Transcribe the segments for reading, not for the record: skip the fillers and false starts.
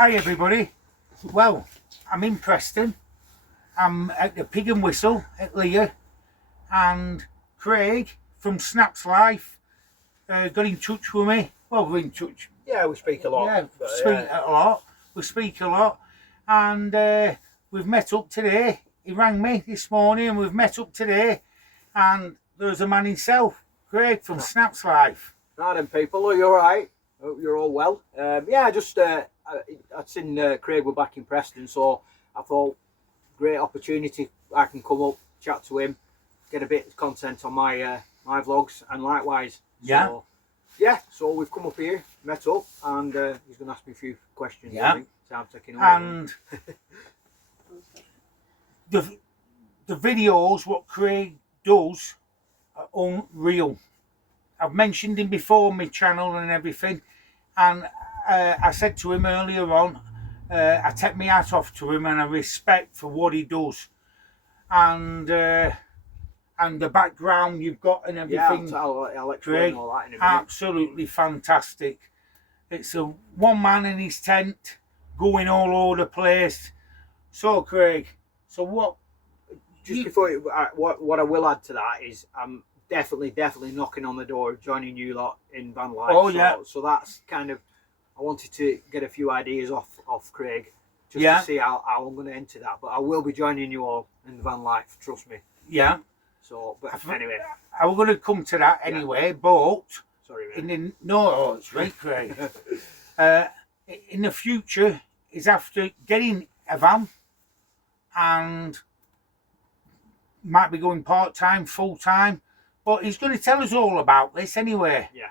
Hi everybody. Well, I'm in Preston. I'm at the Pig and Whistle at Leah, and Craig from Snapslife got in touch with me. Well, we're in touch. Yeah, we speak a lot. Yeah, a lot. We speak a lot, and we've met up today. He rang me this morning, and we've met up today. And there's a man himself, Craig from Snapslife. Right then, people. Are you all right? Hope you're all well. Yeah, I'd seen Craig were back in Preston, so I thought, great opportunity. I can come up, chat to him, get a bit of content on my my vlogs, and likewise. Yeah. So, yeah. So we've come up here, met up, and he's going to ask me a few questions. Yeah. I think. So I'm taking over. And the videos what Craig does are unreal. I've mentioned him before on my channel and everything, and I said to him earlier on, I take my hat off to him and I respect for what he does, and the background you've got and everything. Yeah, I'll explain Craig, all that in a minute. absolutely fantastic. It's a one man in his tent going all over the place. So Craig, so what? Just before what I will add to that is I'm definitely knocking on the door of joining you lot in Vanlife. Oh yeah. So that's kind of, I wanted to get a few ideas off Craig just Yeah. to see how I'm going to enter that. But I will be joining you all in Vanlife, trust me. Yeah. So, but anyway, I was going to come to that anyway, but sorry, man. it's right, Craig. In the future, is after getting a van and might be going part-time, full-time, but he's going to tell us all about this anyway. Yeah.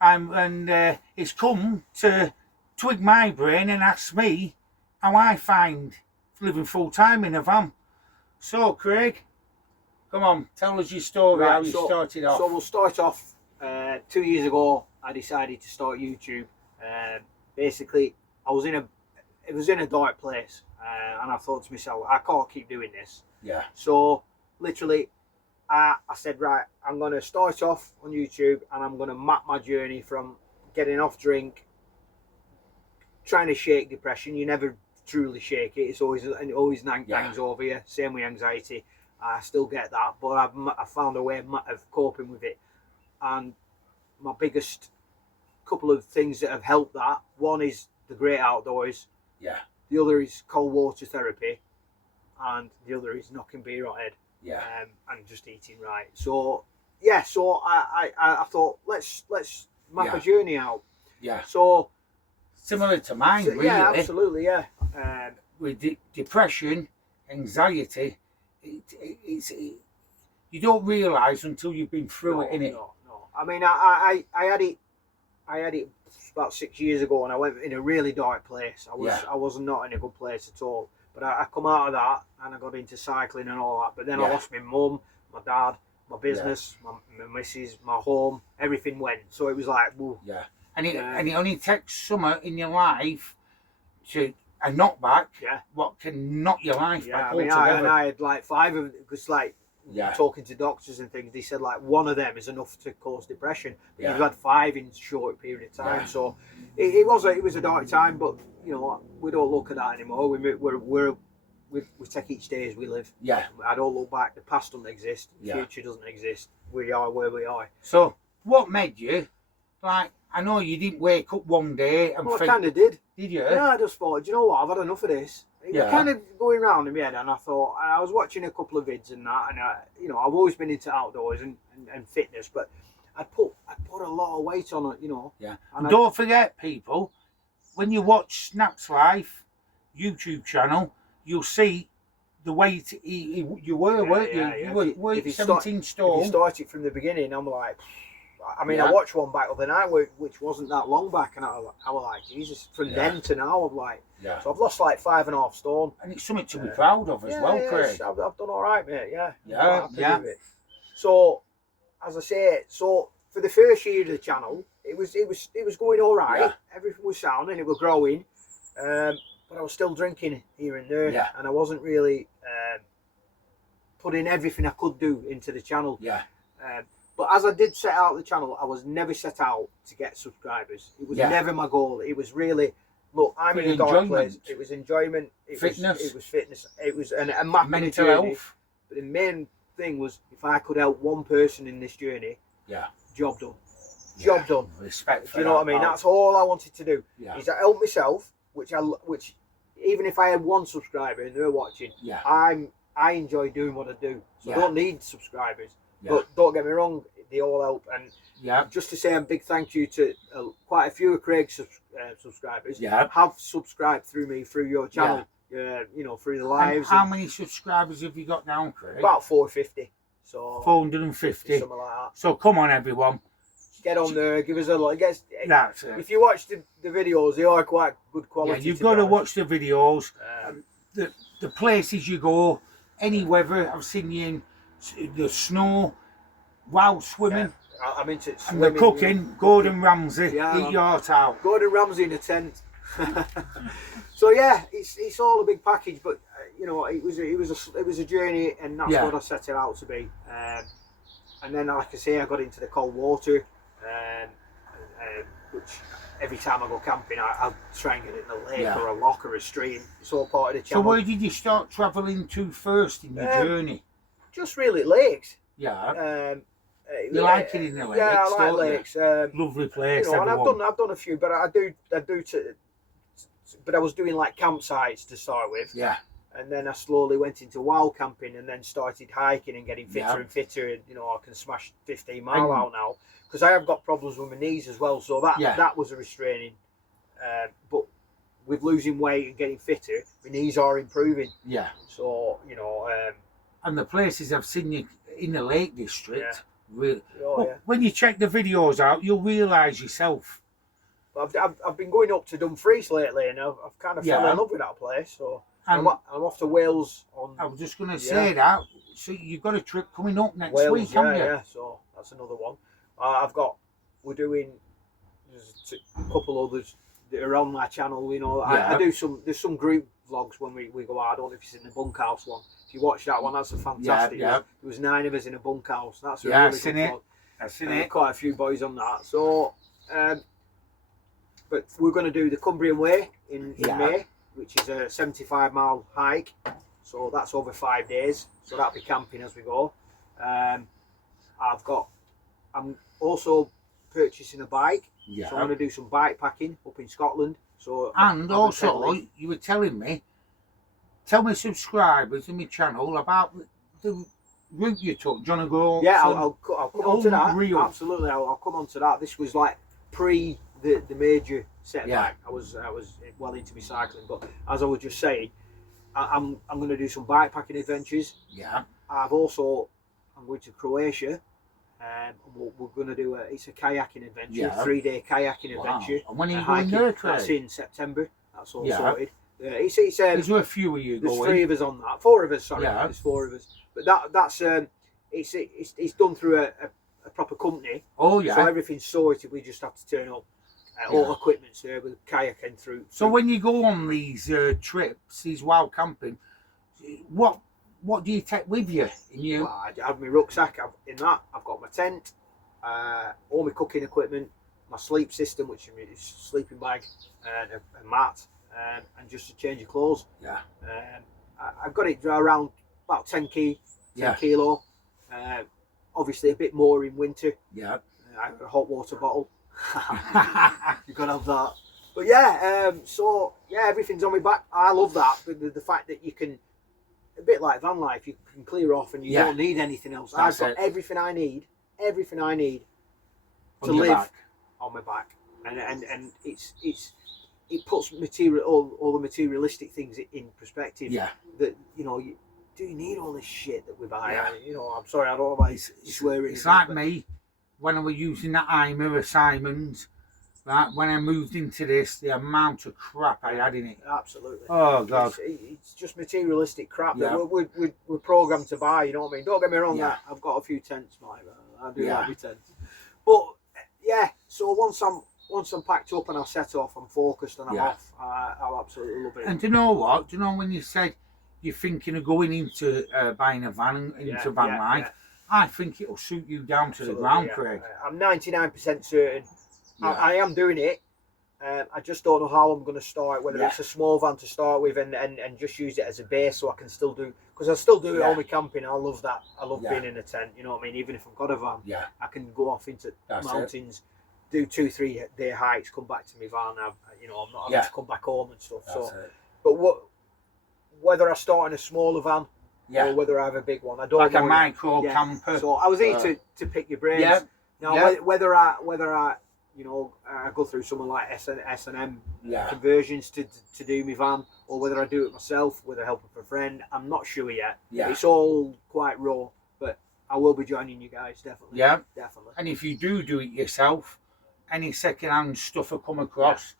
And he's come to twig my brain and ask me how I find living full-time in a van. So, Craig, come on, tell us your story, how you started off. So we'll start off. 2 years ago, I decided to start YouTube. Basically, it was in a dark place, and I thought to myself, I can't keep doing this. Yeah. So literally, I said, right, I'm going to start off on YouTube, and I'm going to map my journey from getting off drink, trying to shake depression. You never truly shake it. It's always hangs over you. Same with anxiety. I still get that, but I found a way of coping with it. And my biggest couple of things that have helped that, one is the great outdoors. Yeah. The other is cold water therapy, and the other is knocking beer on head. Yeah. And just eating right. So yeah, so I thought let's map a journey out. Yeah. So similar to mine, really. Yeah, absolutely, yeah. With depression, anxiety, it's you don't realise until you've been through it, innit? No. I mean, I had it about 6 years ago, and I went in a really dark place. I was not in a good place at all. But I come out of that, and I got into cycling and all that. But then I lost my mum, my dad, my business, my missus, my home. Everything went. So it was like, woo. Yeah. And it only takes summer in your life to a knockback. Yeah. What can knock your life back I mean, altogether. I had like 5 of it, because like talking to doctors and things, they said like one of them is enough to cause depression. But you've had 5 in a short period of time. Yeah. So it was a dark time, but you know, we don't look at that anymore. We take each day as we live. Yeah. I don't look back. The past doesn't exist. The future doesn't exist. We are where we are. So what made you, like, I know you didn't wake up one day and I think... kind of did. Did you? Yeah, I just thought, do you know what? I've had enough of this. It was kind of going round in my head, and I thought, and I was watching a couple of vids and that, and I've always been into outdoors and fitness, but I put a lot of weight on it, you know. Yeah. And don't forget, people, when you watch Snapslife YouTube channel, you'll see the weight you were, weren't you? You were 17 stone. If you start it from the beginning, I'm like, I mean, I watched one back the other night, which wasn't that long back, and I was like, Jesus, from then to now, I'm like, so I've lost like 5.5 stone. And it's something to be proud of as well, Craig. I've done all right, mate, Yeah. So, as I say, so for the first year of the channel, it was going all right. Yeah. Everything was sound and it was growing, but I was still drinking here and there, and I wasn't really putting everything I could do into the channel. But as I did set out the channel, I was never set out to get subscribers. It was never my goal. It was really look, I'm For in a dark enjoyment. place. It was enjoyment. Fitness. It was fitness. It was a mapping Mental journey. health. But the main thing was if I could help one person in this journey, Yeah. job done. Job done. Respect for Do you know what I mean? That's all I wanted to do. Yeah. Is to help myself, which even if I had one subscriber and they're watching, Yeah. I enjoy doing what I do. So I don't need subscribers. Yeah. But don't get me wrong, they all help. And just to say a big thank you to quite a few of Craig's subscribers. Have subscribed through me, through your channel. You know, through the lives. And how many subscribers have you got now, Craig? About 450. So 450. something like that. So come on, everyone. Get on there, give us a like. That's it. If you watch the videos, they are quite good quality. Yeah, you've got to watch the videos. The places you go, any weather. I've seen you in the snow, while swimming. Yeah, I'm into swimming. And the cooking, Gordon Ramsay, eat your heart out. Gordon Ramsay in a tent. So yeah, it's all a big package, but you know, it was a journey, and that's what I set it out to be. And then, like I say, I got into the cold water, which every time I go camping, I'll try and get in a lake or a loch or a stream. It's all part of the channel. So where did you start travelling to first in your journey? Just really lakes. Yeah. You like it in the lakes? Yeah, I like lakes. Lovely place. You know, and I've done a few, but I do but I was doing like campsites to start with. Yeah. And then I slowly went into wild camping, and then started hiking and getting fitter and fitter. And you know, I can smash 15 mile out now because I have got problems with my knees as well. So that was a restraining. But with losing weight and getting fitter, my knees are improving. Yeah. So you know. And the places I've seen you in the Lake District, really. Oh, yeah. When you check the videos out, you'll realise yourself. I've been going up to Dumfries lately, and I've kind of fell in love with that place. So I'm off to Wales on. I was just going to say that. So you've got a trip coming up next Wales, week, haven't you? Yeah. So that's another one. We're doing there's a couple others that are on my channel. You know, I do some. There's some group vlogs when we go out. I don't know if it's in the bunkhouse one. If you watch that one, that's a fantastic. Yeah. There was 9 of us in a bunkhouse. That's a really good vlog. I've seen it. Quite a few boys on that. So. But we're going to do the Cumbrian Way in May, which is a 75-mile hike. So that's over 5 days. So that'll be camping as we go. I'm also purchasing a bike. Yeah. So I'm going to do some bike packing up in Scotland. So and also, you were telling me, tell my subscribers in my channel about the route you took, John O'Groats. Yeah, I'll come on to that. Absolutely, I'll come on to that. This was like pre the major setback. I was well into my cycling, but as I was just saying, I'm going to do some bikepacking adventures. Yeah. I'm going to Croatia, and we're going to do a kayaking adventure, 3-day kayaking adventure. And when are you going there, Craig? That's in September. That's all sorted. There's a few of you going. There's 3 of us on that. 4 of us, sorry. Yeah. There's 4 of us. But that's it's done through a proper company. Oh yeah. So everything's sorted. We just have to turn up. All equipment's there with kayaking through. So when you go on these trips, these wild camping, what do you take with you? Well, I have my rucksack. In that, I've got my tent, all my cooking equipment, my sleep system, which is a sleeping bag, and a mat, and just a change of clothes. Yeah. I've got it around about 10 kilo. Obviously a bit more in winter. Yeah. I've got a hot water bottle. You've got to have that. But yeah, everything's on my back. I love that. The fact that you can, a bit like Vanlife, you can clear off and you don't need anything else. I've got everything I need to live on my back. And it puts all the materialistic things in perspective. Yeah. That, you know, do you need all this shit that we buy? Yeah. You know, I'm sorry, I don't know about swearing. It's like me. When I was using that Imer of Simon's, right, when I moved into this, the amount of crap I had in it. Absolutely. Oh, God. It's just materialistic crap that we're programmed to buy, you know what I mean? Don't get me wrong, I've got a few tents, mate. I do like my tents. But, so once I'm packed up and I've set off, I'm focused and I'm off, I'll absolutely love it. And do you know what? Do you know when you said you're thinking of going into buying a van, into Vanlife? I think it'll suit you down to the ground, Craig. I'm 99% certain. I am doing it. I just don't know how I'm going to start, whether Yeah. it's a small van to start with and just use it as a base so I can still do, because I still do it all my camping. I love that. I love being in a tent, you know what I mean? Even if I've got a van, I can go off into mountains, do 2-3 day hikes, come back to my van. I'm not having to come back home and stuff. But whether I start in a smaller van or whether I have a big one, I don't know. Like a micro camper. So I was eager to pick your brains. Now, whether I I go through someone like S&M conversions to do my van, or whether I do it myself with the help of a friend, I'm not sure yet. It's all quite raw, but I will be joining you guys, definitely. Definitely. And if you do it yourself, any second-hand stuff I come across,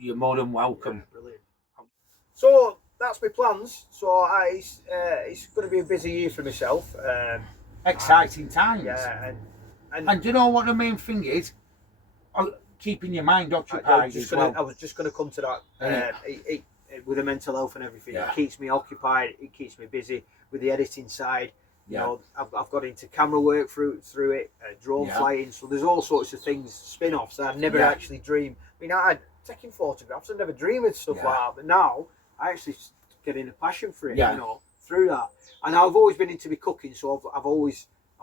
you're more than welcome. Brilliant. So that's my plans. So it's going to be a busy year for myself. Exciting times. And do you know what the main thing is? Keeping your mind occupied as well. I was just going to come to that. With the mental health and everything, it keeps me occupied. It keeps me busy with the editing side. You know, I've got into camera work through it, drone flying. So there's all sorts of things, spin-offs that I've never actually dreamed. I mean, I had taking photographs. I never dreamed of stuff like that. But now I actually get in a passion for it. You know, through that. And I've always been into my cooking, so I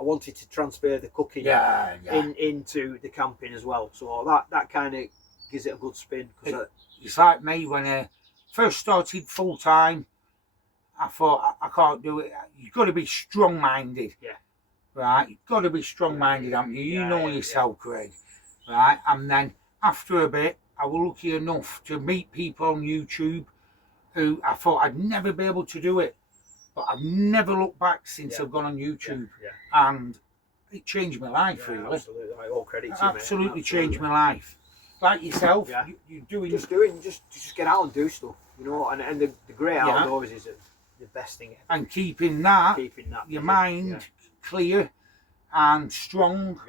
wanted to transfer the cooking into the camping as well. So that kind of gives it a good spin. It's like me when I first started full time. I thought I can't do it. You've got to be strong-minded. Right? You've got to be strong-minded, haven't you? You know yourself, Craig. Right? And then after a bit, I was lucky enough to meet people on YouTube who I thought I'd never be able to do it. But I've never looked back since I've gone on YouTube, and it changed my life, really. Absolutely, all credit to you, absolutely changed my life. Like yourself, you're doing just get out and do stuff, you know. And the great outdoors is the best thing ever. And keeping that your mind clear and strong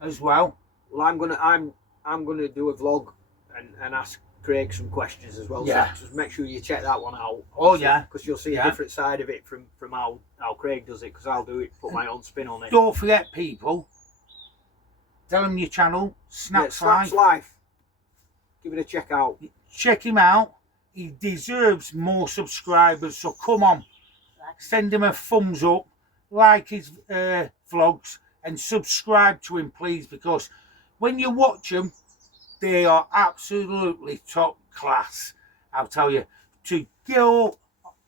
as well. Well, I'm gonna do a vlog and ask Craig some questions as well. So just make sure you check that one out. Because you'll see a different side of it from how Craig does it, because I'll do it, put my own spin on it. Don't forget, people, tell them your channel, Snapslife. Snapslife. Give it a check out. Check him out. He deserves more subscribers, so come on. Send him a thumbs up, like his vlogs, and subscribe to him, please, because when you watch them, they are absolutely top class. I'll tell you, to go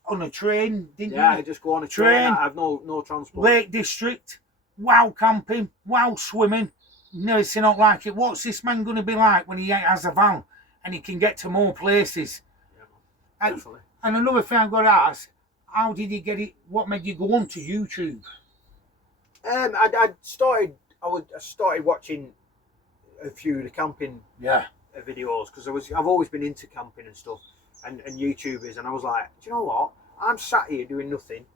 on a train, didn't you? Yeah, just go on a train. I have no transport. Lake District, wow camping, wow swimming. Never seen out like it. What's this man going to be like when he has a van and he can get to more places? Yeah, definitely. And another thing I've got to ask, how did he get it? What made you go on to YouTube? I started watching a few of the camping videos, because I've always been into camping and stuff, and YouTubers, and I was like, do you know what? I'm sat here doing nothing.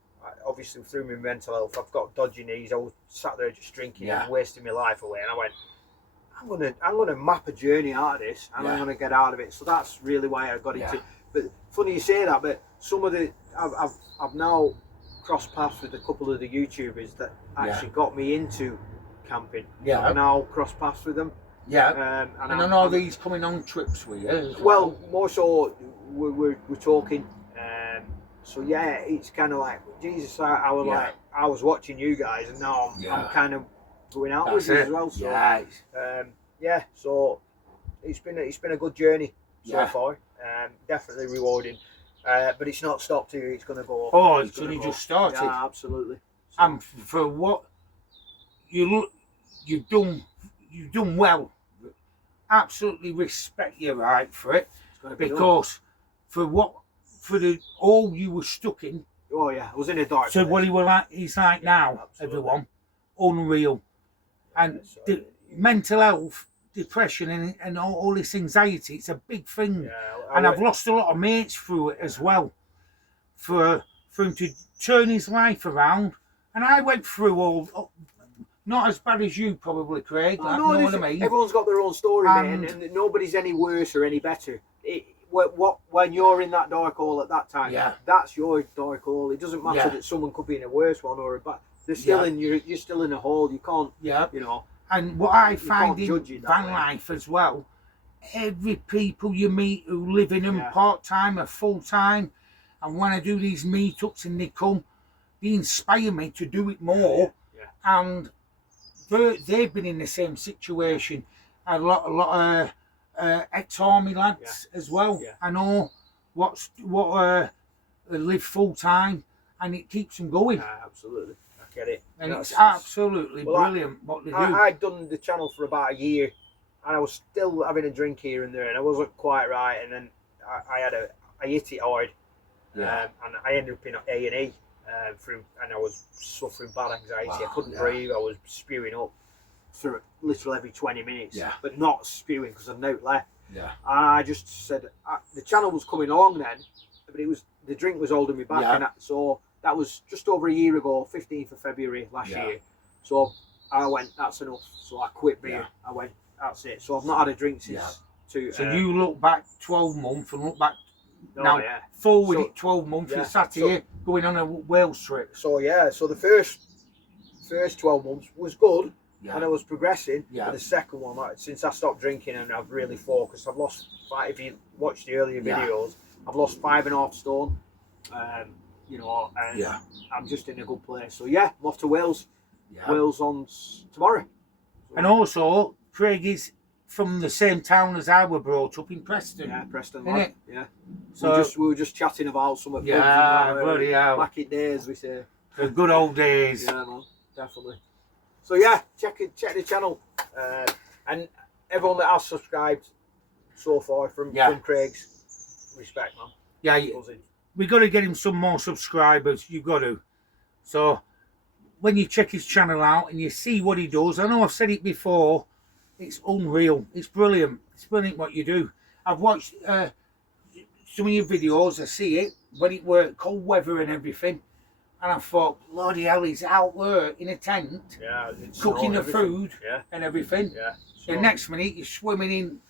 Obviously through my mental health, I've got dodgy knees. I was sat there just drinking and wasting my life away, and I went, I'm gonna map a journey out of this, and I'm gonna get out of it. So that's really why I got into. But funny you say that, but some of the I've now crossed paths with a couple of the YouTubers that actually got me into camping. I've now crossed paths with them. And I know these coming on trips with you. Well, more so we're talking. So it's kind of like, Jesus, I was watching you guys, and now I'm kind of going out with you as well. So so it's been a good journey so far. Definitely rewarding. But it's not stopped here. It's going to go. Oh, it's only just started. Yeah, absolutely. So, and for what you've done well. Absolutely respect you, right, for it, because all you were stuck in. Oh yeah, I was in a dark. So what he's like now, absolutely. Everyone, unreal, and the mental health, depression, and all this anxiety. It's a big thing, and I've lost a lot of mates through it as well. For him to turn his life around, and I went through all. Not as bad as you probably, Craig. Know what I mean? Everyone's got their own story, mate, and nobody's any worse or any better. When you're in that dark hole at that time, that's your dark hole. It doesn't matter that someone could be in a worse one or a bad. They're still in you're still in a hole. You can't, you know. And what I find in van life as well every people you meet who live in them Yeah. part-time or full-time, and when I do these meetups and they come, they inspire me to do it more. Yeah. And they've been in the same situation. A lot of ex-army lads as well. Yeah. I know what live full-time, and it keeps them going. Yeah, absolutely. I get it. And it's absolutely brilliant what they do. I'd done the channel for about a year, and I was still having a drink here and there, and I wasn't quite right. And then I hit it hard, and I ended up in A&E and I was suffering bad anxiety. Wow, I couldn't breathe. I was spewing up for literally every 20 minutes, but not spewing because I'd no left. Yeah. And I just said the channel was coming along then, but the drink was holding me back, and so that was just over a year ago, 15th of February last year. So I went, that's enough. So I quit beer. I went, that's it. So I've not had a drink since. So you look back 12 months and look back forward 12 months. You sat here going on a Wales trip. So so the first 12 months was good. And I was progressing. But the second one, since I stopped drinking and I've really focused, I've lost, if you watch the earlier videos, I've lost 5.5 stone. You know, and I'm just in a good place. So I'm off to Wales. Wales on tomorrow. And also, Craig is from the same town as I were brought up in Preston. Yeah, Preston. Innit? Yeah. So we were just chatting about some of bloody hell. back in days, we say. The good old days. Yeah, man, definitely. So check the channel, and everyone that has subscribed so far from Craig's, respect, man. Yeah, we got to get him some more subscribers. You've got to. So when you check his channel out and you see what he does, I know I've said it before, it's unreal. It's brilliant. It's brilliant what you do. I've watched some of your videos. I see it when it were cold weather and everything. And I thought, bloody hell, he's out there in a tent, cooking the food and everything. Yeah. The next minute, he's swimming in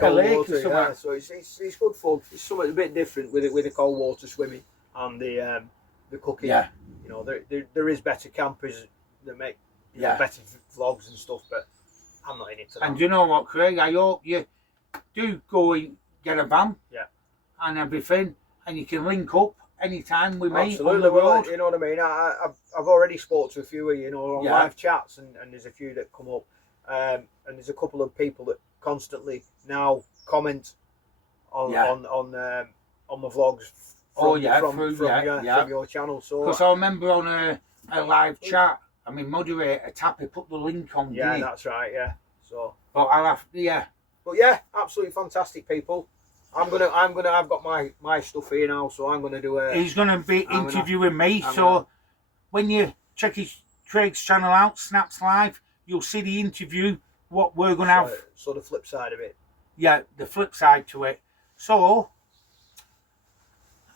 cold water. So it's good fun. It's something a bit different with the cold water swimming and the cooking. Yeah. You know, there is better campers that make better vlogs and stuff, but I'm not in it. And you know what, Craig? I hope you do go and get a van and everything, and you can link up anytime we meet on the road. Well, you know what I mean? I've already spoke to a few of you, on live chats, and there's a few that come up, and there's a couple of people that constantly now comment on my vlogs from your channel. So because I remember on a live chat, I mean, moderator Tappy put the link on. Yeah, that's right. Yeah. So, but I'll have But absolutely fantastic people. I've got my stuff here now, so I'm gonna do he's gonna be interviewing me. So when you check Craig's channel out, Snapslife, you'll see the interview. What we're gonna have. So the flip side of it. Yeah, the flip side to it. So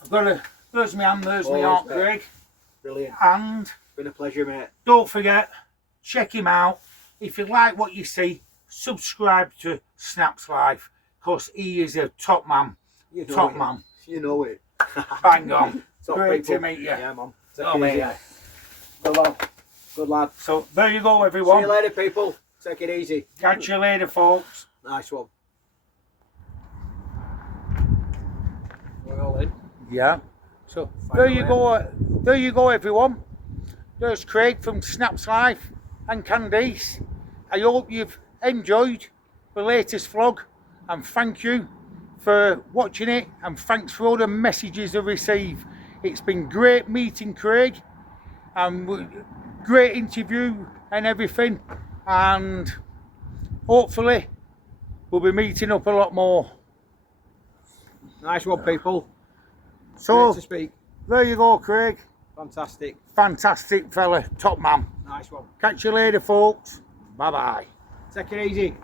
I've got to. There's my hand. There's my heart, Craig. Brilliant. And it's been a pleasure, mate. Don't forget, check him out. If you like what you see, subscribe to Snapslife, because he is a top man. Top man. You know it. Bang on. Great to meet you. Yeah, man. Good lad. Good lad. So there you go, everyone. See you later, people. Take it easy. Catch you later, folks. Nice one. We're all in. Yeah. So there you go. There you go, everyone. There's Craig from Snapslife and Candice. I hope you've enjoyed the latest vlog, and thank you for watching it, and thanks for all the messages I received. It's been great meeting Craig, and great interview and everything, and hopefully we'll be meeting up a lot more. Nice one, people. So great to speak. There you go, Craig. Fantastic. Fantastic fella, top man. Nice one. Catch you later, folks. Bye bye. Take it easy.